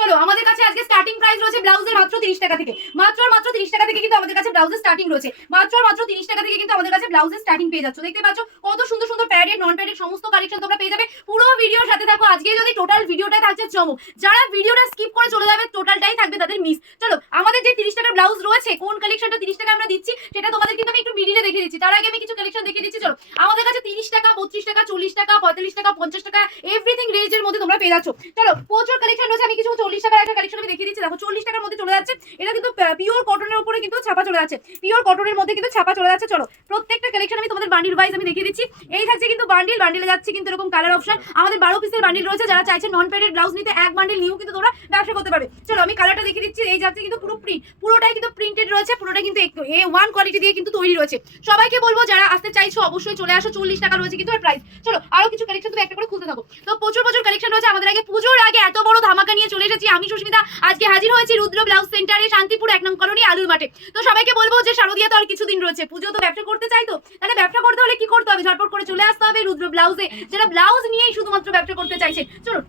চলো আমাদের কাছে আজকে স্টার্টিং প্রাইস রয়েছে ব্লাউজের মাত্র 30 টাকা থেকে, মাত্র 30 টাকা থেকে কিন্তু আমাদের কাছে ব্লাউজের স্টার্টিং রয়েছে, মাত্র 30 টাকা থেকে কিন্তু আমাদের কাছে ব্লাউজের স্টার্টিং পেয়ে যাচ্ছ। দেখতে পাচ্ছ কত সুন্দর সুন্দর প্যাডেড নন প্যাডেড সমস্ত কালেকশন তোমরা পেয়ে যাবে। পুরো ভিডিওর সাথে থাকো, আজকে যদি টোটাল ভিডিওটা থাকছে চমক, যারা ভিডিওটা স্কিপ করে চলে যাবে টোটালটাই থাকবে তাদের মিস। চলো আমাদের যে 30 টাকার ব্লাউজ রয়েছে, কোন কালেকশনটা 30 টাকা আমরা দিচ্ছি সেটা তোমাদের কিন্তু আমি একটু মিডিলে দেখিয়ে দিচ্ছি। তার আগে আমি কিছু কালেকশন দেখিয়ে দিচ্ছি। চলো আমাদের কাছে 30 টাকা, 32 টাকা, 40 টাকা, 45 টাকা, 50 টাকা এভরিথিং রেঞ্জের মধ্যে তোমরা পেয়ে যাচ্ছ। চলো প্রচুর কালেকশন রয়েছে, আমি কিছু 40 টাকার একটা কালেকশন আমি দেখিয়ে দিচ্ছি। দেখো 40 টাকার মধ্যে চলে যাচ্ছে, এটা কিন্তু পিওর কটনের উপরে কিন্তু ছাপা চলে যাচ্ছে, পিওর কটনের মধ্যে কিন্তু ছাপা চলে যাচ্ছে। চলো প্রত্যেকটা কালেকশন আমি তোমাদের বান্ডিল ওয়াইজ আমি দেখিয়ে দিচ্ছি। এই থাকছে কিন্তু বান্ডিল, বান্ডিলে যাচ্ছে কিন্তু এরকম কালার অপশন। আমাদের 12 পিসের বান্ডিল রয়েছে, যারা চাইছে নন প্যাডেড ব্লাউজ নিতে এক বান্ডিল নিয়েও কিন্তু তোমরা ব্যবসা করতে পারবে। চলো আমি কালারটা দেখিয়ে দিচ্ছি। এই যাচ্ছে কিন্তু পুরো প্রিন্ট, পুরোটাই কিন্তু প্রিন্টেড রয়েছে, পুরোটা কিন্তু A1 কোয়ালিটি দিয়ে কিন্তু তৈরি রয়েছে। সবাইকে বলবো যারা আসতে চাইছো অবশ্যই চলে আসো। 40 টাকা রয়েছে কিন্তু এর প্রাইস। চলো আরো কিছু কালেকশন তুমি একটা করে খুলতে থাকো। তো প্রচুর প্রচুর কালেকশন রয়েছে আমাদের। আগে পুজোর আগে এত বড় ধামাকা নিয়ে চলে এসেছি আমি সুস্মিতা। আজকে হাজির হয়েছি রুদ্র ব্লাউজ সেন্টারে, শান্তিপুর 1 নং কলোনি আলুর মাঠে। তো সবাইকে বলবো যে শারদিয়া তো আর কিছুদিন রয়েছে, পুজো তো ব্যবসা করতে চাই, তো তাহলে ব্যবসা করতে হলে কি করতে হবে, ঝটপট করে চলে আসতে হবে রুদ্র ব্লাউজে, যারা ব্লাউজ নিয়েই শুধুমাত্র ব্যবসা করতে চাইছে। চলো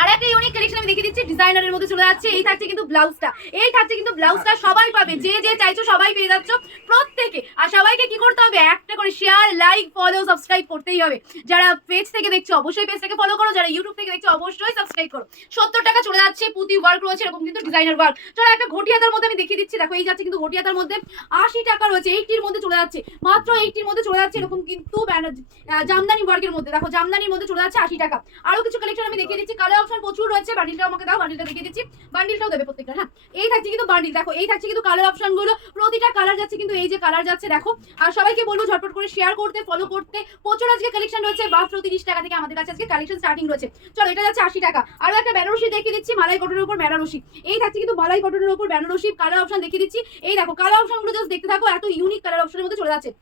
আর একটা ইউনিক কালেকশন আমি দেখিয়ে দিচ্ছি, ডিজাইনারের মধ্যে চলে যাচ্ছে। এই থাকছে কিন্তু ব্লাউজটা, এই থাকছে কিন্তু ব্লাউজটা সবাই পাবে, যে যে চাইছো সবাই পেয়ে যাচ্ছ প্রত্যেকে। আর সবাইকে কি করতে হবে, একটা করে শেয়ার, লাইক, ফলো, সাবস্ক্রাইব করতেই হবে। যারা পেজ থেকে দেখছো অবশ্যই পেজটাকে ফলো করো, যারা ইউটিউব থেকে দেখছো অবশ্যই সাবস্ক্রাইব করো। 70 টাকা চলে যাচ্ছে, পুঁতি ওয়ার্ক রয়েছে এরকম কিন্তু ডিজাইনার ওয়ার্ক। চলো একটা ঘটিয়াতার মধ্যে আমি দেখিয়ে দিচ্ছি। দেখো এই যাচ্ছে কিন্তু ঘটিয়াতার মধ্যে 80 টাকা রয়েছে, 80 মধ্যে চলে যাচ্ছে, মাত্র 80 মধ্যে চলে যাচ্ছে এরকম কিন্তু জামদানি ওয়ার্কের মধ্যে। দেখো জামদানির মধ্যে চলে যাচ্ছে 80 টাকা। আরো কিছু কালেকশন আমি দেখিয়ে দিচ্ছি, কালার অপশন প্রচুর রয়েছে। বান্ডিলটাও আমাকে দাও, বান্ডিলটা দেখিয়ে দিচ্ছি, বান্ডিলটাও দেবে প্রত্যেকটা। হ্যাঁ এই থাকছে কিন্তু বান্ডিল, দেখো এই থাকছে কিন্তু কালার অপশন গুলো, প্রতিটা কালার যাচ্ছে কিন্তু এই যে কালার যাচ্ছে দেখো। আর সবাইকে বলবো ঝটপট করে শেয়ার করতে, ফলো করতে। প্রচুর আজকে কালেকশন রয়েছে, মাত্র 30 টাকা থেকে আমাদের কাছে আজকে কালেকশন স্টার্টিং রয়েছে। চলো এটা যাচ্ছে 80 টাকা। আরো একটা বেনারসি দেখিয়ে দিচ্ছি, মালাই কটনের উপর বেনারসি। এই থাকছে কিন্তু মালাই কটনের উপর বেনারসি, কালার অপশন দেখিয়ে দিচ্ছি। এই দেখো কালার অপশন গুলো জাস্ট দেখতে থাকো, এত ইউনিক কালার অপশনের মধ্যে চলে যাচ্ছে।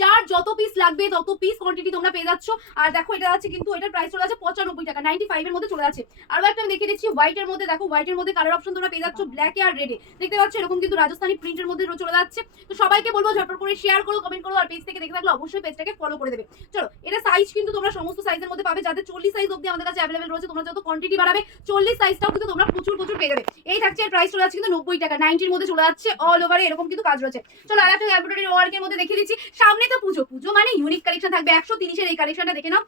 যার যত পিস লাগবে তত পিস কোয়ান্টিটি তোমরা পেয়ে যাচ্ছ। আর দেখো এটা আছে কিন্তু এটার প্রাইস চলে যাচ্ছে 95 টাকা, 95 এর মধ্যে চলে যাচ্ছে। আরো একটা আমি দেখিয়ে দিচ্ছি হোয়াইট এর মধ্যে। দেখো হোয়াইট এর মধ্যে কালার অপশন তোমরা পেয়ে যাচ্ছ ব্ল্যাক আর রেডে, দেখতে পাচ্ছ এরকম কিন্তু রাজস্থানি প্রিন্টের মধ্যে চলে যাচ্ছে। তো সবাইকে বলবো ঝটপট করে শেয়ার করো, কমেন্ট করো, আর পেজ থেকে দেখে থাকলে অবশ্যই পেজটাকে ফলো করে দেবে। চলো এটা সাইজ কিন্তু তোমরা সমস্ত সাইজের মধ্যে পাবে, যাদের 40 সাইজ অবধি আমাদের কাছে অ্যাভেলেবেল রয়েছে। তোমরা যত কোয়ান্টিটি বাড়াবে 40 সাইজটাও কিন্তু তোমরা প্রচুর প্রচুর পেয়ে যাবে। এই থাকছে এর প্রাইস চলে যাচ্ছে কিন্তু 90 টাকা, 90 এর মধ্যে চলে যাচ্ছে, অল ওভারে এরকম কিন্তু কাজ রয়েছে। চলো আর একটা এমব্রয়ডারি ওয়ার্কের মধ্যে দেখিয়ে দিচ্ছি। সামনে তো পুজো, পুজো মানে ইউনিক কালেকশন থাকবে। 130 এর এই কালেকশনটা দেখে নাও,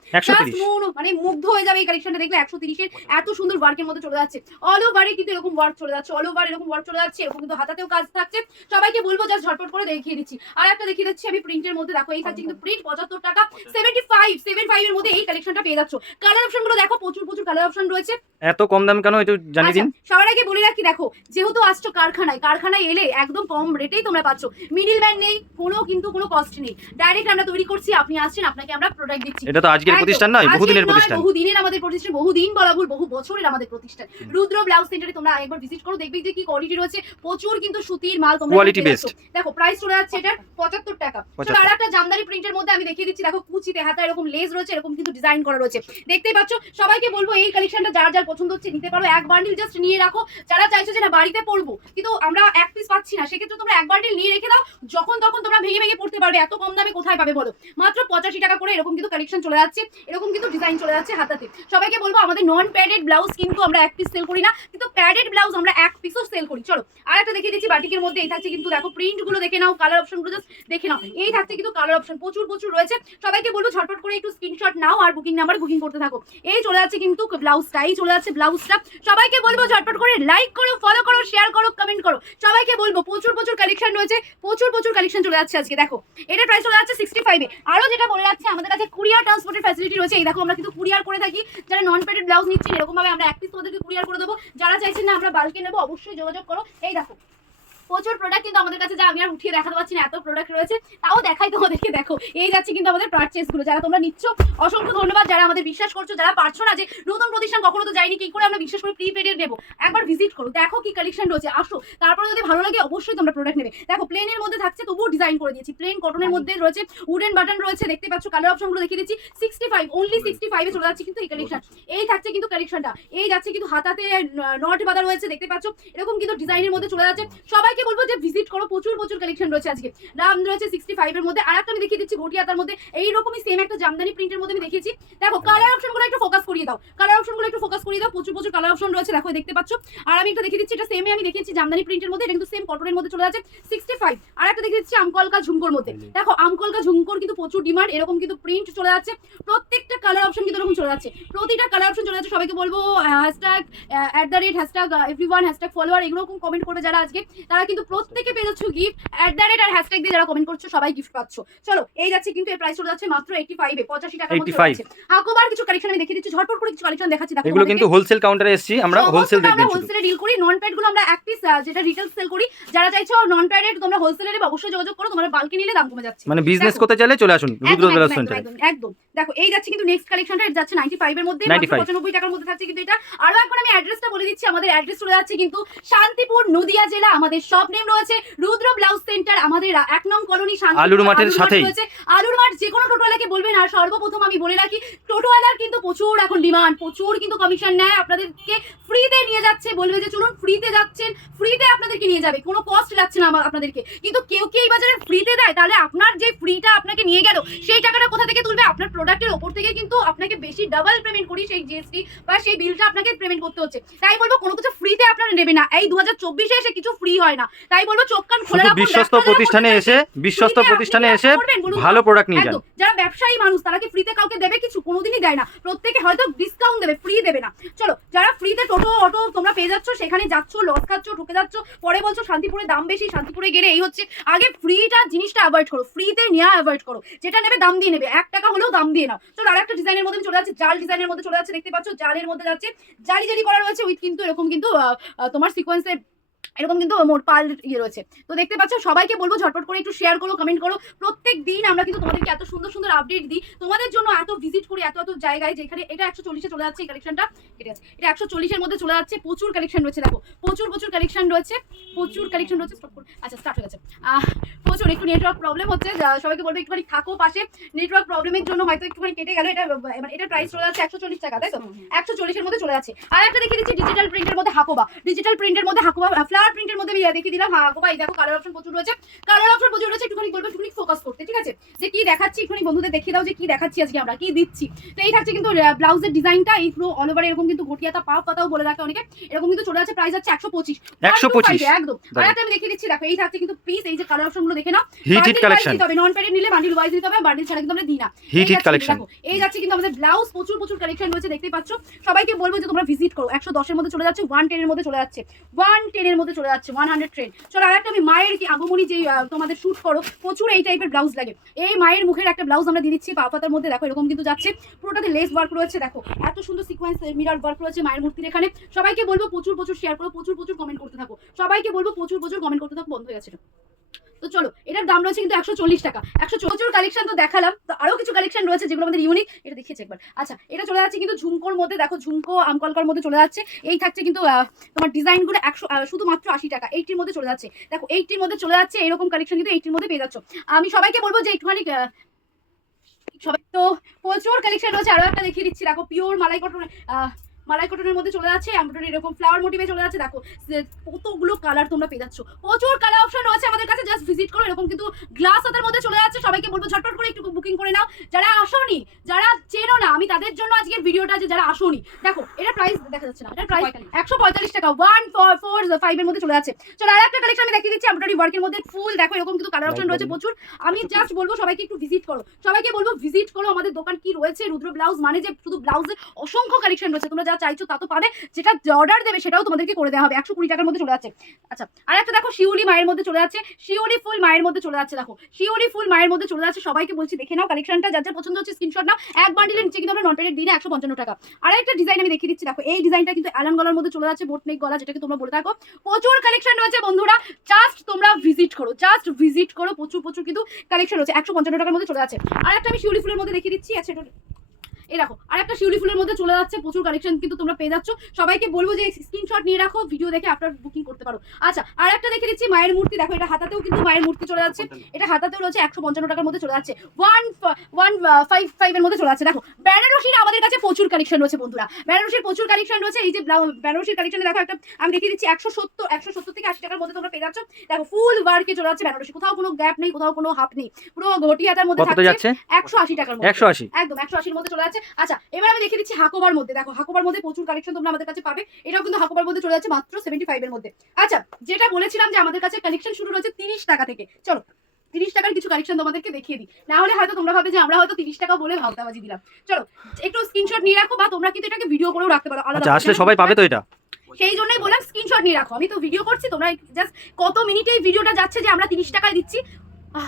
মানে মুগ্ধ হয়ে যাবে এই কালেকশনটা দেখলে। 130 এর এত সুন্দর ওয়ার্কের মধ্যে চলে যাচ্ছে, অল ওভারে কিন্তু এরকম ওয়ার্ক চলে যাচ্ছে, অল ওভার এরকম ওয়ার্ক চলে যাচ্ছে, এরকম কিন্তু হাতাতেও কাজ থাকছে। সবাইকে বলবো জাস্ট ঝটপট করে দেখিয়ে দিচ্ছি। আর একটা দেখিয়ে দিচ্ছি আমি প্রিন্টের মধ্যে। দেখো এই থাকছে কিন্তু প্রিন্ট 75 টাকা, 75 এর মধ্যে এই কালেকশনটা পেয়ে যাচ্ছ। কালার অপশন গুলো দেখো, প্রচুর প্রচুর কালার অপশন রয়েছে। এত কম দাম কেন একটু জানিয়ে দিন। সবার আগে বলে রাখি, দেখো যেহেতু আসছো কারখানায়, কারখানায় এলে একদম কম রেটেই তোমরা পাচ্ছ, মিডল ম্যান নেই, কোনো কস্ট নেই, ডাইরেক্ট আমরা তৈরি করছি, আপনি আসছেন, আপনাকে আমরা প্রোডাক্ট দিচ্ছি। এটা তো আজকের প্রতিষ্ঠান নয়, বহুদিনের প্রতিষ্ঠান, বহুদিনের আমাদের প্রতিষ্ঠান, বহুদিন বলা ভুল, বহু বছরের আমাদের প্রতিষ্ঠান। রুদ্র ব্লাউজ সেন্টারে তোমরা একবার ভিজিট করো, দেখবে যে কি কোয়ালিটি রয়েছে, প্রচুর কিন্তু সুতির মাল তোমরা কোয়ালিটি বেস্ট। দেখো প্রাইস চলে যাচ্ছে এটা 75 টাকা। আর একটা জামদানি প্রিন্টের মধ্যে আমি দেখিয়ে দিচ্ছি। দেখো কুচিতে হাতা এরকম লেস রয়েছে, এরকম কিন্তু ডিজাইন করা রয়েছে, দেখতেই পাচ্ছ। সবাইকে বলবো এই কালেকশনটা যার যার পছন্দ হচ্ছে নিতে পারো, এক বান্ডিল জাস্ট নিয়ে রাখো। যারা চাইছো যে না বাড়িতে পড়বো কিন্তু আমরা এক পিস পাচ্ছি না, সেক্ষেত্রে তোমরা এক বান্ডিল নিয়ে রেখে দাও, যখন তখন তোমরা ভেঙে ভেঙে পড়তে পারবে। এত কম দামে কোথায় পাবে বলো, মাত্র 85 টাকা করে এরকম কিন্তু কালেকশন চলে যাচ্ছে, এরকম কিন্তু ডিজাইন চলে যাচ্ছে হাতাতে। সবাইকে বলবো আমাদের নন প্যাডেড ব্লাউজ কিন্তু আমরা এক পিস সেল করি না, কিন্তু প্যাডেড ব্লাউজ আমরা এক পিসও সেল করি। চলো আর একটা দেখিয়ে দিচ্ছি বাটিকের মধ্যে। এই থাকছে কিন্তু দেখো প্রিন্ট গুলো দেখে নাও, কালার অপশন গুলো জাস্ট দেখে নাও। এই থাকছে কিন্তু কালার অপশন প্রচুর প্রচুর রয়েছে। সবাইকে বলবো ঝটপট করে একটু স্ক্রিনশট নাও আর বুকিং নাম্বার বুকিং করতে থাকো। এই চলে যাচ্ছে কিন্তু ব্লাউজটা, এই চলে যাচ্ছে ব্লাউজটা। সবাইকে বলবো ঝটপট করে লাইক করো, ফলো করো, শেয়ার করো, কমেন্ট করো। সবাইকে বলবো প্রচুর প্রচুর কালেকশন রয়েছে, প্রচুর প্রচুর কালেকশন চলে যাচ্ছে আজকে। দেখো এটার প্রাইস চলে যাচ্ছে 65 এ। আরো যেটা বলে যাচ্ছে, আমাদের কাছে কুরিয়ার ট্রান্সপোর্টের ফ্যাসিলিটি রয়েছে। এই দেখো আমরা কিন্তু কুরিয়ার করে থাকি, যারা নন প্যাডেড ব্লাউজ নিচ্ছেন এরকম ভাবে আমরা এক পিস তোমাদেরকে কুরিয়ার করে দেবো। যারা চাইছেন না আমরা বাল্কে নেবো অবশ্যই যোগাযোগ করো। এই দেখো প্রচুর প্রোডাক্ট কিন্তু আমাদের কাছে, যা আমি আর উঠিয়ে দেখাতে পারছি না, এত প্রোডাক্ট রয়েছে, তাও দেখাই তোমাদেরকে। দেখো এই যাচ্ছে কিন্তু আমাদের পারচেস গুলো, যারা তোমরা নিচ্ছ অসংখ্য ধন্যবাদ। যারা আমাদের বিশ্বাস করছো, যারা পারছো না যে নতুন প্রতিষ্ঠান কখনো তো যাইনি, কি করে আমরা বিশ্বাস করে প্রিপেডের নেবো, একবার ভিজিট করো, দেখো কি কালেকশন রয়েছে, আসো, তারপরে যদি ভালো লাগে অবশ্যই তোমরা প্রোডাক্ট নেবে। দেখো প্লেনের মধ্যে থাকছে, তবুও ডিজাইন করে দিয়েছি, প্লেন কটনের মধ্যে রয়েছে, উডেন বাটন রয়েছে, দেখতে পাচ্ছ। কালার অপশন গুলো দেখিয়ে দিচ্ছি। 65 অনলি 65 এ চলে যাচ্ছে কিন্তু এই কালেকশন। এই থাকছে কিন্তু কালেকশনটা, এই যাচ্ছে কিন্তু হাতাতে নট বাঁধা রয়েছে, দেখতে পাচ্ছ, এরকম কিন্তু ডিজাইনের মধ্যে চলে যাচ্ছে। সবাইকে সবাইকে বলবো যে ভিজিট করো, প্রচুর প্রচুর কালেকশন রয়েছে আজকে। দাম রয়েছে 65 এর মধ্যে। আর একটা আমি দেখিয়ে দিচ্ছি ঘটিয়াতার মধ্যে, এইরকমই সেম একটা জামদানি প্রিন্টের মধ্যে আমি দেখিয়েছি। দেখো কালার অপশনগুলো একটু ফোকাস করিয়ে দাও, কালার অপশনগুলো একটু ফোকাস করিয়ে দাও। প্রচুর প্রচুর কালার অপশন রয়েছে, দেখো দেখতে পাচ্ছ। আর আমি একটা দেখিয়ে দিচ্ছি, এটা সেমই আমি দেখিয়েছি জামদানি প্রিন্টের মধ্যে, এটা কিন্তু সেম কটনের মধ্যে চলে যাচ্ছে 65। আর একটা দেখিয়ে দিচ্ছি আমকলকা ঝুমকোর মধ্যে। দেখো আমকলকা ঝুমকোর কিন্তু প্রচুর ডিমান্ড, এরকম কিন্তু প্রিন্ট চলে যাচ্ছে। প্রত্যেকটা কালার অপশন কিন্তু এরকম চলে যাচ্ছে, প্রতিটা কালার অপশন চলে যাচ্ছে। সবাইকে বলবো হ্যাশট্যাগ @, #everyone, #follower এগুলো কমেন্ট করবে যারা আজকে, তারা কিন্তু প্রত্যেকে পেয়ে যাচ্ছ গিফট। @ আর হ্যাশট্যাগ দিয়ে যারা কমেন্ট করছো সবাই গিফট পাচ্ছ। চলো এই যাচ্ছে কিন্তু এর প্রাইস চলে যাচ্ছে মাত্র 85 এ, 85 টাকার মধ্যে চলে যাচ্ছে। হাকোবার কিছু কালেকশন আমি দেখিয়ে দিচ্ছি, ঝটপট করে কিছু কালেকশন দেখাচ্ছি। দেখো এগুলো কিন্তু হোলসেল কাউন্টারে এসেছি আমরা, হোলসেল দেখবেন শুধু। হোলসেলে ডিল করি, নন প্যাড গুলো আমরা এক পিস যেটা রিটেল সেল করি। যারা চাইছো নন প্যাডেড তোমরা হোলসেলে নেবে, অবশ্যই যোগাযোগ করো, তোমরা বাল্কে নিলে দাম কমে যাচ্ছে। মানে বিজনেস করতে চাইলে চলে আসুন রুদ্র ব্লাউজ সেন্টারে। একদম দেখো এই যাচ্ছে কিন্তু নেক্সট কালেকশনটা, এটা যাচ্ছে 95 এর মধ্যে, 95 টাকার মধ্যে থাকছে কিন্তু এটা। আরো একবার আমি অ্যাড্রেসটা বলে দিচ্ছি, আমাদের অ্যাড্রেস চলে যাচ্ছে কিন্তু শান্তিপুর নদিয়া জেলা। আমাদের শপ নেম রয়েছে রুদ্র ব্লাউজ সেন্টার, আমাদের 1 নং কলোনি শান্তিপুর, আলুর মাঠের সাথেই রয়েছে। আলুর মাঠ যে কোনো টোটোওয়ালাকে বলবেন। আর সর্বপ্রথম আমি বলে রাখি, টোটোওয়ালার কিন্তু প্রচুর এখন ডিমান্ড, প্রচুর কিন্তু কমিশন নেয়, আপনাদেরকে ফ্রিতে নিয়ে যাচ্ছে, বলবে যে চলুন ফ্রিতে যাচ্ছেন, ফ্রিতে আপনাদেরকে নিয়ে যাবে, কোনো কস্ট লাগছে না আপনাদেরকে। কিন্তু কেউ কি এই বাজারে ফ্রিতে দেয়? তাহলে আপনার যে ফ্রিটা আপনাকে নিয়ে গেল সেই টাকাটা কোথা থেকে তুলবে? আপনার প্রোডাক্টের ওপর থেকে কিন্তু আপনাকে বেশি ডাবল পেমেন্ট করি, সেই জিএসটি বা সেই বিলটা আপনাকে পেমেন্ট করতে হচ্ছে। তাই বলবো কোনো কিছু ফ্রিতে আপনারা নেবে না, এই 2024 এসে কিছু ফ্রি হয় না। তাই বলবো চোখ কান খোলা রাখুন, বিশ্বস্ত প্রতিষ্ঠানে এসে ভালো প্রোডাক্ট নিয়ে যান। যারা ব্যবসায়ী মানুষ তারা কি ফ্রিতে কাউকে দেবে কিছু? কোনোদিনই দেয় না, প্রত্যেকে হয়তো ডিসকাউন্ট দেবে, ফ্রি দেবে না। চলো যারা ফ্রিতে টোটো অটো তোমরা পেয়ে যাচ্ছ, সেখানে যাচ্ছ, লস খাচ্ছ, ঠকে যাচ্ছ, পরে বলছো শান্তিপুরে দাম বেশি, শান্তিপুরে গেলে এই হচ্ছে। আগে ফ্রিটা জিনিসটা অ্যাভয়েড করো, ফ্রিতে নেওয়া অ্যাভয়েড করো, যেটা নেবে দাম দিয়ে নেবে, 1 টাকা হলেও দাম দিয়ে নাও। চলো আরেকটা ডিজাইনের মধ্যে চলে যাচ্ছে, জাল ডিজাইনের মধ্যে চলে যাচ্ছে, দেখতে পাচ্ছ জালের মধ্যে যাচ্ছে, জালি জালি করা রয়েছে উইথ কিন্তু এরকম কিন্তু তোমার সিকোয়েন্সে এরকম কিন্তু মোট পাল ইয়ে রয়েছে। তো দেখতে পাচ্ছ, সবাইকে বলবো ঝটপট করে একটু শেয়ার করো, কমেন্ট করো। প্রত্যেক দিন আমরা কিন্তু তোমাদেরকে এত সুন্দর সুন্দর আপডেট দিই, তোমাদের জন্য এত ভিজিট করি এত এত জায়গায়, যেখানে এটা 140 এ চলে যাচ্ছে এই কালেকশনটা, ঠিক আছে এটা 140 এর মধ্যে চলে যাচ্ছে। প্রচুর কালেকশন রয়েছে, দেখো প্রচুর প্রচুর কালেকশন রয়েছে, প্রচুর কালেকশন রয়েছে। আচ্ছা স্টার্ট হয়ে গেছে। প্রচুর একটু নেটওয়ার্ক প্রবলেম হচ্ছে, সবাইকে বলবো একটুখানি থাকো পাশে, নেটওয়ার্ক প্রবলেমের জন্য হয়তো একটুখানি কেটে গেল। এটা এটার প্রাইস চলে যাচ্ছে 140 টাকা, তাই তো 140 এর মধ্যে চলে যাচ্ছে। আর একটা দেখিয়ে দিচ্ছি ডিজিটাল প্রিন্টের মধ্যে হাকোবা, ডিজিটাল প্রিন্টের মধ্যে হাকোবা, ফ্লাওয়ার প্রিন্টের মধ্যে দেখিয়ে দিলাম হাকোবা। এই দেখো কালার অপশন প্রচুর রয়েছে, কালার অপশন প্রচুর রয়েছে। একটুখানি বলবো একটুখানি ফোকাস করতে, ঠিক আছে, যে কি দেখাচ্ছি একটুখানি বন্ধুদের দেখিয়ে দাও যে কি দেখাচ্ছি আজকে আমরা, কি দিচ্ছি। তো এই থাকছে কিন্তু ব্লাউজের ডিজাইনটা, এই পুরো অল ওভার এরকম কিন্তু ঘটিয়াতা পাও পাতাও বলে রাখে অনেকে, এরকম কিন্তু চলে যাচ্ছে। প্রাইস হচ্ছে 125 একদম। আর একটা আমি দেখিয়ে দিচ্ছি, দেখো এই থাকছে কিন্তু পিস, এই যে কালার অপশনগুলো দেখে নাও। হিট কালেকশন, তবে নন প্যাডেড নিলে বান্ডিল ওয়াইজ দিতে হবে, বান্ডিল ছাড়া কিন্তু আমরা দিই না। হিট কালেকশন, এই যাচ্ছে কিন্তু আমাদের ব্লাউজ, প্রচুর প্রচুর কালেকশন রয়েছে, দেখতেই পাচ্ছ। সবাইকে বলবো যে তোমরা ভিজিট করো। 110 এর মধ্যে চলে যাচ্ছে, 110 এর মধ্যে চলে যাচ্ছে, 110 এর মধ্যে চলে যাচ্ছে, 100 ট্রেন। চলো আর একটা আমি মায়ের কি আগমনী যে তোমাদের শুট করো, প্রচুর এই টাইপের ব্লাউজ লাগে। এই মায়ের মুখের একটা ব্লাউজ আমরা দিয়ে দিচ্ছি পাতার মধ্যে, দেখো এরকম কিন্তু যাচ্ছে, পুরোটাতে লেস ওয়ার্ক রয়েছে, দেখো এত সুন্দর সিকোয়েন্স মিরর ওয়ার্ক রয়েছে মায়ের মূর্তির এখানে। সবাইকে বলবো প্রচুর প্রচুর শেয়ার করো, প্রচুর প্রচুর কমেন্ট করতে থাকো, সবাইকে বলবো প্রচুর প্রচুর কমেন্ট করতে থাকো। বন্ধ হয়ে গেছে। তো চলো এটার দাম রয়েছে কিন্তু 140 টাকা। 140 কালেকশন তো দেখালাম, তো আরো কিছু কালেকশন রয়েছে যেগুলো আমাদের ইউনিক, এটা দেখিয়েছি একবার। আচ্ছা এটা চলে যাচ্ছে কিন্তু ঝুমকোর মধ্যে, দেখো ঝুমকো আমকলকার মধ্যে চলে যাচ্ছে। এই থাকছে কিন্তু তোমার ডিজাইনগুলো 100 শুধুমাত্র 80 টাকা, 80 এর মধ্যে চলে যাচ্ছে। দেখো 80 এর মধ্যে চলে যাচ্ছে, এরকম কালেকশন কিন্তু 80 এর মধ্যে পেয়ে যাচ্ছ। আমি সবাইকে বলবো যে একটুখানি সবাই, তো প্রচুর কালেকশন রয়েছে। আরো একটা দেখিয়ে দিচ্ছি, দেখো পিওর মালাই কটন, মালাই কটনের মধ্যে চলে যাচ্ছে, এমব্রয়ডারি এরকম ফ্লাওয়ার মোটিভে চলে যাচ্ছে। দেখো কতগুলো কালার তোমরা পেয়ে যাচ্ছ, প্রচুর কালার অপশন রয়েছে আমাদের কাছে, জাস্ট ভিজিট করো। এরকম কিন্তু গ্লাস হাতের মধ্যে চলে যাচ্ছে, সবাইকে বলবো ঝটপট করে একটু বুকিং করে নাও। যারা আসোনি, যারা চেনো না, আমি তাদের জন্য আজকের ভিডিওটা, যে যারা আসোনি। দেখো এটা প্রাইস দেখা যাচ্ছে না, এটা প্রাইস 145 টাকা, 145 এর মধ্যে চলে যাচ্ছে। চলো আর একটা কালেকশন আমি দেখিয়ে দিচ্ছি, এমব্রয়ডারি ওয়ার্কের মধ্যে ফুল, দেখো এরকম কিন্তু কালার অপশন রয়েছে প্রচুর। আমি জাস্ট বলবো সবাইকে একটু ভিজিট করো, সবাইকে বলবো ভিজিট করো আমাদের দোকান কি রয়েছে। রুদ্র ব্লাউজ মানে যে শুধু ব্লাউজের অসংখ্য কালেকশন রয়েছে, তোমরা যা চাইছো তা তো পাবে, যেটা অর্ডার দেবে সেটাও তোমাদেরকে করে দেওয়া হবে। 120 টাকার মধ্যে চলে যাচ্ছে। আচ্ছা আর একটা দেখো শিউলি মায়ের মধ্যে চলে যাচ্ছে, শিউলি ফুল মায়ের মধ্যে চলে যাচ্ছে, দেখো শিউলি ফুল মায়ের মধ্যে চলে যাচ্ছে। সবাইকে বলছি দেখে নাও কালেকশনটা, যার যার পছন্দ হচ্ছে স্ক্রিনশট নাও। এক বান্ডিলের নিচে কিন্তু আমরা নন প্যাডেড দিনে 155 টাকা। আর একটা ডিজাইন আমি দেখিয়ে দিচ্ছি, দেখো এই ডিজাইনটা কিন্তু অ্যালান গলার মধ্যে চলে যাচ্ছে, বোট নেক গলা যেটাকে তোমরা বলে থাকো। প্রচুর কালেকশন রয়েছে বন্ধুরা, জাস্ট তোমরা ভিজিট করো, জাস্ট ভিজিট করো। প্রচুর প্রচুর কিন্তু কালেকশন রয়েছে, 155 টাকার মধ্যে চলে যাচ্ছে। আর একটা আমি শিউলি ফুলের মধ্যে দেখিয়ে দিচ্ছি, আচ্ছা এই দেখো আর একটা শিউলি ফুলের মধ্যে চলে যাচ্ছে, প্রচুর কালেকশন কিন্তু তোমরা পেয়ে যাচ্ছ। সবাইকে বলবো যে স্ক্রিনশট নিয়ে রাখো, ভিডিও দেখে আফটার বুকিং করতে পারো। আচ্ছা আর একটা দেখে দিচ্ছি মায়ের মূর্তি, দেখো এটা হাতাতেও কিন্তু মায়ের মূর্তি চলে যাচ্ছে, এটা হাতাতেও রয়েছে 155 টাকার মধ্যে চলে যাচ্ছে, 155 এর মধ্যে চলে যাচ্ছে। দেখো বেনারসির আমাদের কাছে প্রচুর কালেকশন রয়েছে বন্ধুরা, বেনারসির প্রচুর কালেকশন রয়েছে। এই যে বেনারসির কালেকশনে দেখো একটা আমি দেখিয়ে দিচ্ছি 170 থেকে 80 টাকার মধ্যে তোমরা পেয়ে যাচ্ছ। দেখো ফুল ওয়ার্কে চলে যাচ্ছে বেনারসি, কোথাও কোনো গ্যাপ নেই, কোথাও কোনো হাফ নেই, পুরো ঘটি হাতার মধ্যে কত যাচ্ছে? 180 টাকার মধ্যে, 180 একদম 180 এর মধ্যে চলে যাচ্ছে। আচ্ছা এবার আমি দেখিয়ে দিচ্ছি হাকোবার মধ্যে, দেখো হাকোবার মধ্যে প্রচুর কালেকশন তোমরা আমাদের কাছে পাবে, এটাও কিন্তু হাকোবার মধ্যে চলে যাচ্ছে মাত্র 75 এর মধ্যে। আচ্ছা যেটা বলেছিলাম যে আমাদের কাছে কালেকশন শুরু রয়েছে 30 টাকা থেকে, চলো 30 টাকার কিছু কালেকশন তোমাদেরকে দেখিয়ে দিই, না হলে হয়তো তোমরা ভাবে যে আমরা হয়তো 30 টাকা বলে ভাবতাবাজি দিলাম। চলো একটু স্ক্রিনশট নিয়ে রাখো, বা তোমরা কিন্তু এটাকে ভিডিও করেও রাখতে পারো আলাদা। আচ্ছা আসলে সবাই পাবে তো এটা? সেই জন্যই বললাম স্ক্রিনশট নিয়ে রাখো, আমি তো ভিডিও করছি, তোমরা জাস্ট কত মিনিটে এই ভিডিওটা যাচ্ছে যে আমরা 30 টাকায় দিচ্ছি,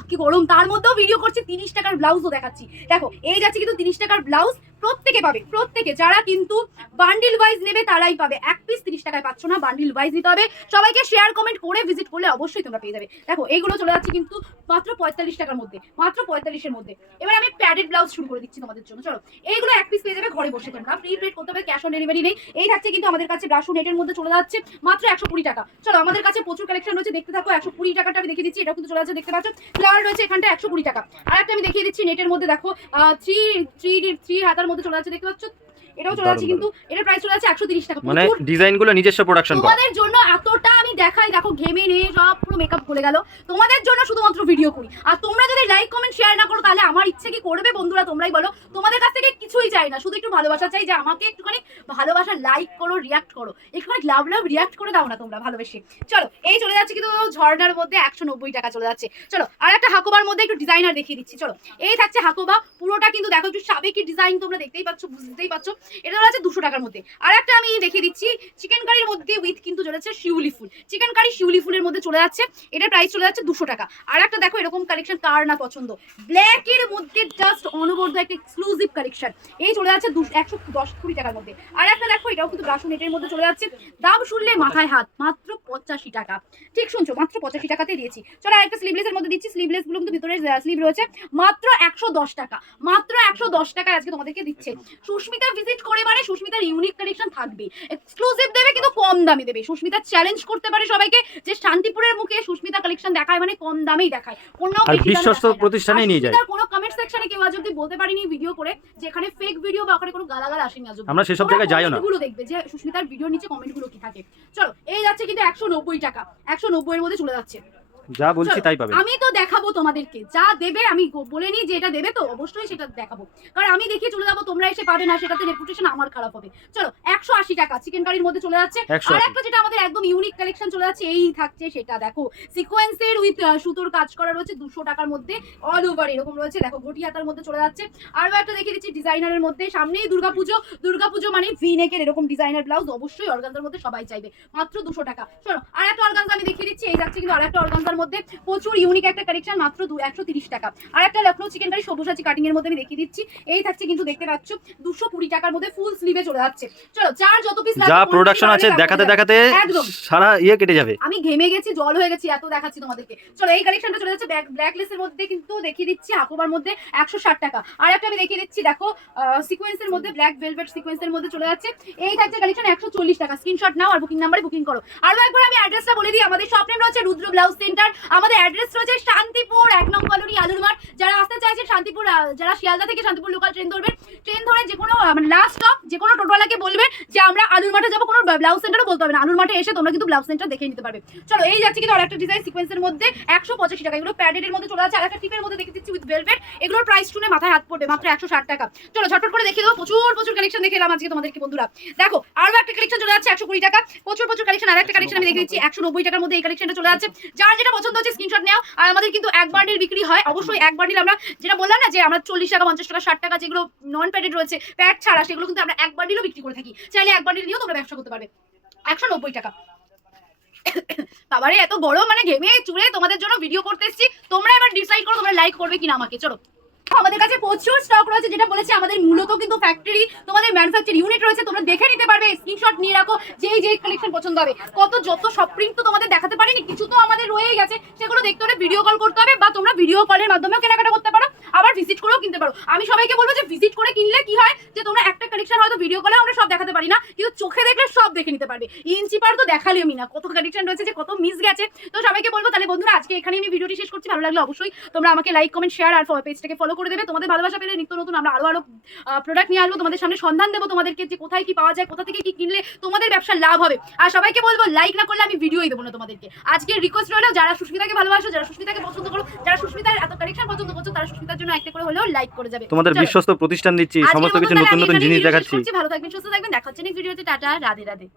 কি গরম, তার মধ্যেও ভিডিও করছি, 30 টাকার ব্লাউজও দেখাচ্ছি। দেখো এই যাচ্ছে কিন্তু 30 টাকার ব্লাউজ, প্রত্যেকে পাবে, প্রত্যেকে যারা কিন্তু বান্ডিল ওয়াইজ নেবে তারাই পাবে, এক পিস 30 টাকায় পাচ্ছ না, বান্ডিল ওয়াইজ নিতে হবে। সবাইকে শেয়ার কমেন্ট করে ভিজিট করলে অবশ্যই তোমরা পেয়ে যাবে। দেখো এইগুলো চলে যাচ্ছে কিন্তু মাত্র 45 টাকার মধ্যে, মাত্র 45 এর মধ্যে। এবার আমি প্যাডেড ব্লাউজ শুরু করে দিচ্ছি তোমাদের জন্য, চলো এইগুলো এক পিস পেয়ে যাবে ঘরে বসে, তোমরা প্রি পেড করতে হবে, ক্যাশ অন ডেলিভারি নেই। এই থাকছে কিন্তু আমাদের কাছে ব্রাশু নেটের মধ্যে চলে যাচ্ছে মাত্র 120 টাকা। চলো আমাদের কাছে প্রচুর কালেকশন রয়েছে, দেখতে থাকো। 120 টাকাটা আমি দেখিয়ে দিচ্ছি, এটাও কিন্তু চলে যাচ্ছে, দেখতে পাচ্ছ ফ্লাওয়ার রয়েছে এখানটা 120 টাকা। আর একটা আমি দেখিয়ে দিচ্ছি নেটের মধ্যে, দেখো 3 হাতার মধ্যে চলে যাচ্ছে, দেখতে পাচ্ছ এটাও চলে যাচ্ছে, কিন্তু এটার প্রাইস চলে যাচ্ছে 130 টাকা। মানে ডিজাইনগুলো নিজস্ব প্রোডাকশন করা। তোমাদের জন্য এতটা আমি দেখাই, দেখো ঘেমে নিয়ে সব পুরো মেকআপ খুলে গেল, তোমাদের জন্য শুধুমাত্র ভিডিও করি। আর তোমরা যদি লাইক কমেন্ট শেয়ার না করো তাহলে আমার ইচ্ছে কি করবে বন্ধুরা, তোমরাই বলো। তোমাদের কাছ থেকে কিছুই চাই না, শুধু একটু ভালোবাসা চাই, যে আমাকে একটুখানি ভালোবাসা লাইক করো, রিয়াক্ট করো, একটুখানি লাভ রিয়াক্ট করে দাও না তোমরা ভালোবেসে। চলো এই চলে যাচ্ছে কিন্তু ঝর্ণার মধ্যে 190 টাকা চলে যাচ্ছে। চলো আর একটা হাকোবার মধ্যে একটু ডিজাইনার দেখিয়ে দিচ্ছি, চলো এই থাকছে হাকোবা, পুরোটা কিন্তু দেখো একটু সাবেকি ডিজাইন, তোমরা দেখতেই পাচ্ছ, বুঝতেই পারছো। এটা হচ্ছে 200 টাকার মধ্যে। আর একটা আমি দেখিয়ে দিচ্ছি চিকেন কারির মধ্যে উইথ কিন্তু চলে যাচ্ছে শিউলি ফুল, চিকেন কারি শিউলি ফুলের মধ্যে চলে যাচ্ছে, এটার প্রাইস চলে যাচ্ছে 200 টাকা। আর একটা দেখো এরকম কালেকশন কার না পছন্দ, ব্ল্যাক এর মধ্যে জাস্ট অনবদ্য একটা এক্সক্লুসিভ কালেকশন, এই চলে যাচ্ছে 110-20 টাকার মধ্যে। আর একটা দেখো এটাও কিন্তু ব্রাশু নেটের মধ্যে চলে যাচ্ছে, দাম শুনলে মাথায় হাত, মাত্র 85 টাকা। ঠিক শুনছো, মাত্র 85 টাকাতে দিয়েছি। চলো আর একটা স্লিভলেসের মধ্যে দিচ্ছি, স্লিভলেস গুলো কিন্তু ভিতরে স্লিভ রয়েছে, মাত্র 110 টাকা, মাত্র 110 টাকায় আজকে তোমাদেরকে দিচ্ছে। সুস্মিতা ভিজিট করে মানে সুস্মিতার ইউনিক কালেকশন থাকবে, এক্সক্লুসিভ দেবে কিন্তু কম দামে দেবে। সুস্মিতা চ্যালেঞ্জ করতে পারে সবাইকে যে শান্তিপুরের মুখে সুস্মিতা কালেকশন দেখায় মানে কম দামেই দেখায়, কোনো বিশ্বস্ত প্রতিষ্ঠানেই নিয়ে যায়। কোনো কমেন্ট সেকশনে কেউ আজ অব্দি বলতে পারিনি ভিডিও করে যেখানে ফেক ভিডিও বা ওখানে কোনো গালাগাল আসেনি আজ অব্দি। আমরা সেসব জায়গায় যাইও না, গুলো দেখবে যে সুস্মিতার ভিডিওর নিচে কমেন্ট গুলো কি থাকে। চলো এই যাচ্ছে কিন্তু 190 টাকা, 190 এর মধ্যে চলে যাচ্ছে। যা বলছি তাই পাবে। আমি তো দেখাবো তোমাদেরকে, যা দেবে আমি বলে নি যে এটা দেবে, তো অবশ্যই সেটা দেখাবো, কারণ আমি দেখিয়ে চলে যাবো, তোমরা এসে পাবে না, সেটাতে রেপুটেশন আমার খারাপ হবে। চলো 180 টাকা চিকেন কারির মধ্যে চলে যাচ্ছে। আর একটা যেটা আমাদের একদম ইউনিক কালেকশন চলে যাচ্ছে, এই থাকছে সেটা দেখো সিকোয়েন্সের উইথ সুতোর কাজ করা রয়েছে 200 টাকার মধ্যে, অল ওভার এরকম রয়েছে, দেখো ঘটি হাতার মধ্যে চলে যাচ্ছে। আরো একটা দেখিয়ে দিচ্ছি ডিজাইনারের মধ্যে, সামনেই দুর্গাপুজো মানে ভি নেকের এরকম ডিজাইনার ব্লাউজ, অবশ্যই অর্গানজার মধ্যে সবাই চাইবে, মাত্র 200 টাকা। চলো আর একটা অর্গানজা আমি দেখিয়ে দিচ্ছি, এই যাচ্ছে কিন্তু আর একটা অর্গানজার মধ্যে প্রচুর ইউনিক একটা কালেকশন, মাত্র 130 টাকা। আর একটা লখনৌ চিকেন কারি সবুজাচি কাটিং এর মধ্যে আমি দেখিয়ে দিচ্ছি, এই থাকছে কিন্তু দেখতে পাচ্ছ 220 টাকার মধ্যে ফুল স্লিভে চলে যাচ্ছে। চলো যার যত পিস যা প্রোডাকশন আছে দেখাতে দেখাতে সারা কেটে যাবে, আমি ঘেমে গেছি, জল হয়ে গেছি, এত দেখাচ্ছি তোমাদেরকে। চলো এই কালেকশনটা চলে যাচ্ছে ব্ল্যাক লেসের মধ্যে কিন্তু দেখিয়ে দিচ্ছি হাকোবার মধ্যে 160 টাকা। আর একটা আমি দেখিয়ে দিচ্ছি দেখো সিকোয়েন্সের মধ্যে ব্ল্যাক ভেলভেট সিকোয়েন্সের মধ্যে চলে যাচ্ছে, এই থাকছে কালেকশন 140 টাকা। স্ক্রিনশট নাও আর বুকিং নাম্বারে বুকিং করো। আর একবার আমি অ্যাড্রেসটা বলে দিই, আমাদের শপ নেম রয়েছে রুদ্র ব্লাউজ সেন্টার, আমাদের অ্যাড্রেস রয়েছে শান্তিপুর 1 নং কলোনি আলুর মাঠ। যারা আসতে চাইছে শান্তিপুর, যারা শিয়ালদা থেকে শান্তিপুর লোকাল ট্রেন ধরবেন, ট্রেন ধরে যে কোনো মানে লাস্ট স্টপ যে কোনো টোটোওয়ালাকে বলবে যে আমরা আলুর মাঠে যাবো, কোনো ব্লাউজ সেন্টারও বলতে হবে না, আলুর মাঠে এসে তোমরা কিন্তু ব্লাউজ সেন্টার দেখে নিতে পারবে। চলো এই যাচ্ছে কিন্তু আরেকটা ডিজাইন সিকোয়েন্সের মধ্যে 185 টাকা, এগুলো প্যাডেড এর মধ্যে চলে যাচ্ছে। আরেকটা টিপের মধ্যে দেখে দিচ্ছি উইথ ভেলভেট, এগুলোর প্রাইস শুনে মাথায় হাত পড়বে, মাত্র 160 টাকা। চলো ঝটপট করে দেখিয়ে দেবো, প্রচুর কালেকশন দেখে এলাম আজকে তোমাদেরকে বন্ধুরা। দেখো আরো একটা কালেকশন চলে যাচ্ছে 120 টাকা, প্রচুর কালেকশন। আর একটা কালেকশন আমি দেখে দিচ্ছি 190 টাকার মধ্যে, এই কালেকশনটা চলে যাচ্ছে। যার যেটা পছন্দ হচ্ছে স্ক্রিনশট নাও। আর আমাদের কিন্তু এক বান্ডিল বিক্রি হয়, অবশ্যই এক বান্ডিল আমরা যেটা বললাম না যে আমরা 40 টাকা 50 টাকা 60 টাকা যেগুলো নন প্যাডেড রয়েছে প্যাড ছাড়া, সেগুলো কিন্তু আমরা এক বান্ডিলও বিক্রি করে থাকি, চাইলে এক বান্ডিল নিয়েও তোমরা ব্যবসা করতে পারবে। 190 টাকা। বাবারে এত গরম, মানে ঘেমে চুড়ে তোমাদের জন্য ভিডিও করতে এসেছি, তোমরা এবার ডিসাইড করো তোমরা লাইক করবে কিনা আমাকে। চলো আমাদের কাছে প্রচুর স্টক রয়েছে, যেটা বলেছি আমাদের মূলত কিন্তু ফ্যাক্টরি, তোমাদের ম্যানুফ্যাকচার ইউনিট রয়েছে, তোমরা দেখে নিতে পারবে, স্ক্রিনশট নিয়ে রাখো যেই কালেকশন পছন্দ হবে। যত সব প্রিন্ট তো তোমাদের দেখাতে পারিনি, কিছু তো আমাদের রয়েই গেছে, সেগুলো দেখতে হলে ভিডিও কল করতে হবে, বা তোমরা ভিডিও কলের মাধ্যমেও কেনাকাটা করতে পারো, আবার ভিজিট করেও কিনতে পারো। আমি সবাইকে বলবো যে ভিজিট করে কিনলে কি হয় যে যে তোমরা একটা কালেকশন হয়তো ভিডিও কলে আমরা সব দেখাতে পারি না, কিন্তু চোখে দেখলে সব দেখে নিতে পারবে। ইঞ্চি পার তো দেখালেও না কত কালেকশন রয়েছে, যে কত মিস গেছে। তো সবাইকে বলবো তাহলে বন্ধুরা আজকে এখানে আমি ভিডিওটি শেষ করছি। ভালো লাগলে অবশ্যই তোমরা আমাকে লাইক কমেন্ট শেয়ার আর পেজটাকে ফলো করে দেবে। তোমাদের ভালোবাসা পেলে নিত্য নতুন আমরা আরো প্রোডাক্ট নিয়ে আসবো, তোমাদের সামনে সন্ধান দেবো তোমাদেরকে যে কোথায় কি পাওয়া যায়, কোথা থেকে কি কিনলে তোমাদের ব্যবসার লাভ হবে। আর সবাইকে বলবো লাইক না করলে আমি ভিডিওই দেবো না তোমাদেরকে। আজকে রিকোয়েস্ট রইলো, যারা সুস্মিতাকে ভালোবাসো, যারা সুস্মিতাকে পছন্দ করো, যারা সুস্মিতার এত কালেকশন পছন্দ করছো, তারা সুস্মিতার জন্য একটা করে হলেও লাইক করে যাবে। তোমাদের বিশ্বস্ত প্রতিষ্ঠান দিচ্ছি, সমস্ত কিছু নতুন নতুন জিনিস দেখাচ্ছি। ভালো থাকবেন, সুস্থ থাকবেন, দেখা হচ্ছে নেক্সট ভিডিওতে। টাটা, রাধে রাধে।